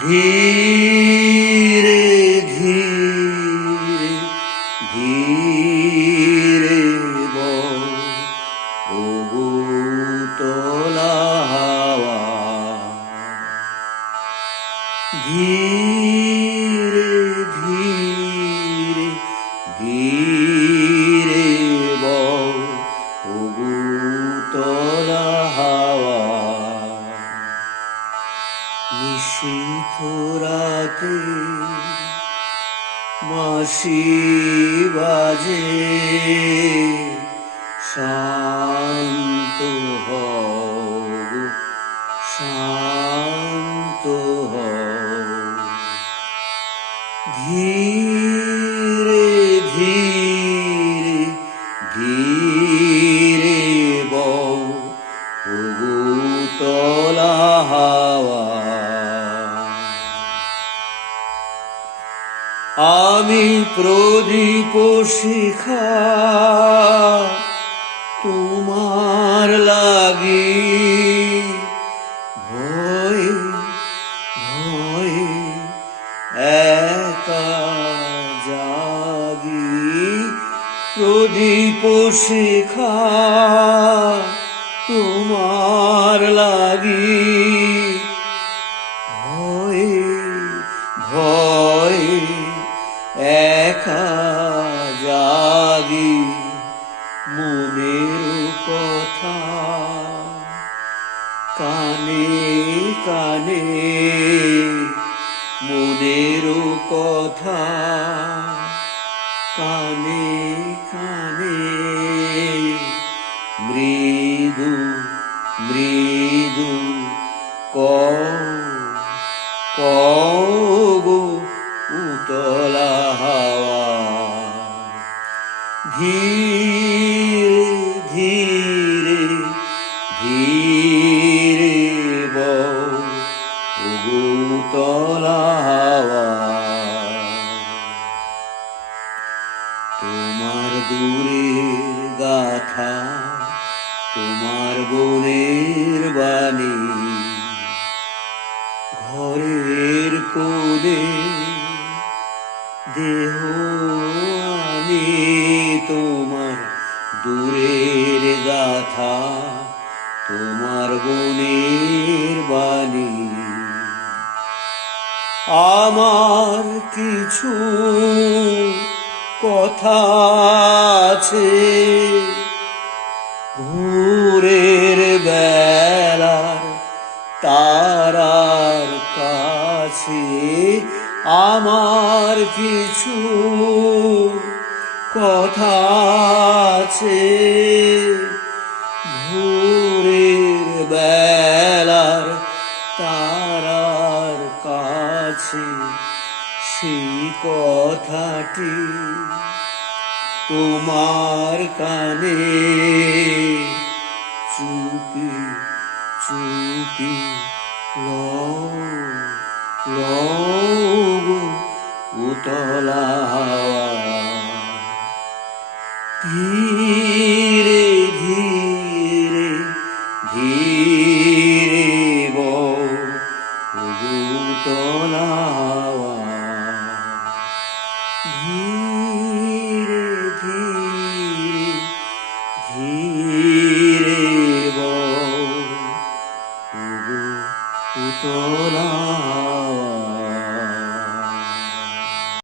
ধীরে ধীরে ধীরে ওগো উতলা হাওয়া, ধীরে ধীরে ধীরে ওগো উতলা হাওয়া। নিশীথ রাতে বাঁশি বাজে, শান্ত হও শান্ত হও, ধীরে ধীরে ধীরে ওগো উতলা হাওয়া। আমি প্রদীপ শিখা তোমার লাগি, ভয়ে ভয়ে একা জাগি। প্রদীপ শিখা তোমার লাগি, ভয়ে ভয়ে একা জাগি। মনের কথা কানে কানে, মনের কথা কানে কানে, মৃদু মৃদু গো উতলা হাওয়া। ধীরে ধীরে ধীরে ওগো উতলা হাওয়া। তোমার দূরের গাথা, তোমার বনের বাণী, ঘরের কোণে দেহ আনি। তোমার দূরের গাথা, তোমার বনের বাণী। আমার কিছু কথা আছে ভোরের বেলার তারার কাছে। আমার কিছু কথা আছে ভোরের বেলার তারার কাছে। সেই কথাটি তোমার কানে চুপি চুপি লও উতলা হাওয়া। ধীরে ধীরে ধীরে ওগো উতলা হাওয়া। ধীরে ধীরে ধীরে ওগো উতলা